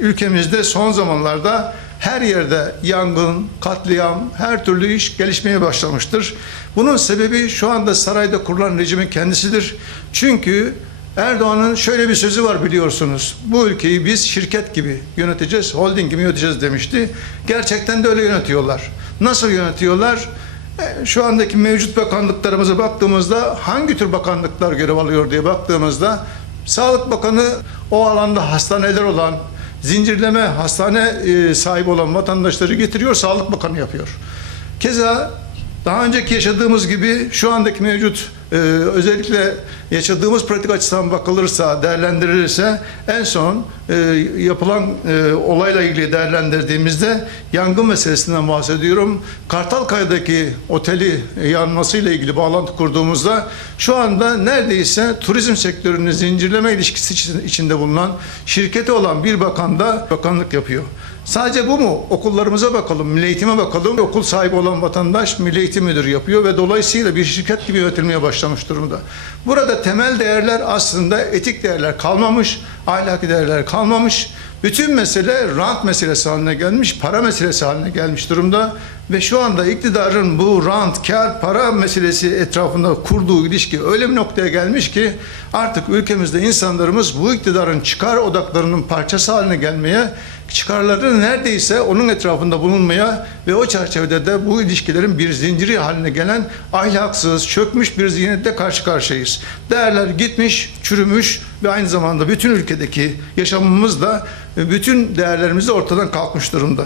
Ülkemizde son zamanlarda her yerde yangın, katliam, her türlü iş gelişmeye başlamıştır. Bunun sebebi şu anda sarayda kurulan rejimin kendisidir. Çünkü Erdoğan'ın şöyle bir sözü var biliyorsunuz. Bu ülkeyi biz şirket gibi yöneteceğiz, holding gibi yöneteceğiz demişti. Gerçekten de öyle yönetiyorlar. Nasıl yönetiyorlar? E, Şu andaki mevcut bakanlıklarımıza baktığımızda hangi tür bakanlıklar görev alıyor diye baktığımızda Sağlık Bakanı o alanda hastaneler olan, zincirleme hastane e, sahibi olan vatandaşları getiriyor, Sağlık Bakanı yapıyor. Keza daha önceki yaşadığımız gibi şu andaki mevcut e, özellikle yaşadığımız pratik açısından bakılırsa, değerlendirilirse en son e, yapılan e, olayla ilgili değerlendirdiğimizde yangın meselesinden bahsediyorum. Kartalkaya'daki oteli yanmasıyla ilgili bağlantı kurduğumuzda şu anda neredeyse turizm sektörünün zincirleme ilişkisi içi- içinde bulunan şirketi olan bir bakan da bakanlık yapıyor. Sadece bu mu? Okullarımıza bakalım, milli eğitime bakalım. Okul sahibi olan vatandaş milli eğitim müdürü yapıyor ve dolayısıyla bir şirket gibi yönetilmeye başlamış durumda. Burada temel değerler aslında etik değerler kalmamış, ahlaki değerler kalmamış. Bütün mesele rant meselesi haline gelmiş, para meselesi haline gelmiş durumda ve şu anda iktidarın bu rant, kar, para meselesi etrafında kurduğu ilişki öyle bir noktaya gelmiş ki artık ülkemizde insanlarımız bu iktidarın çıkar odaklarının parçası haline gelmeye, çıkarları neredeyse onun etrafında bulunmaya ve o çerçevede de bu ilişkilerin bir zinciri haline gelen ahlaksız, çökmüş bir zihniyetle karşı karşıyayız. Değerler gitmiş, çürümüş ve aynı zamanda bütün ülkedeki yaşamımız da bütün değerlerimiz de ortadan kalkmış durumda.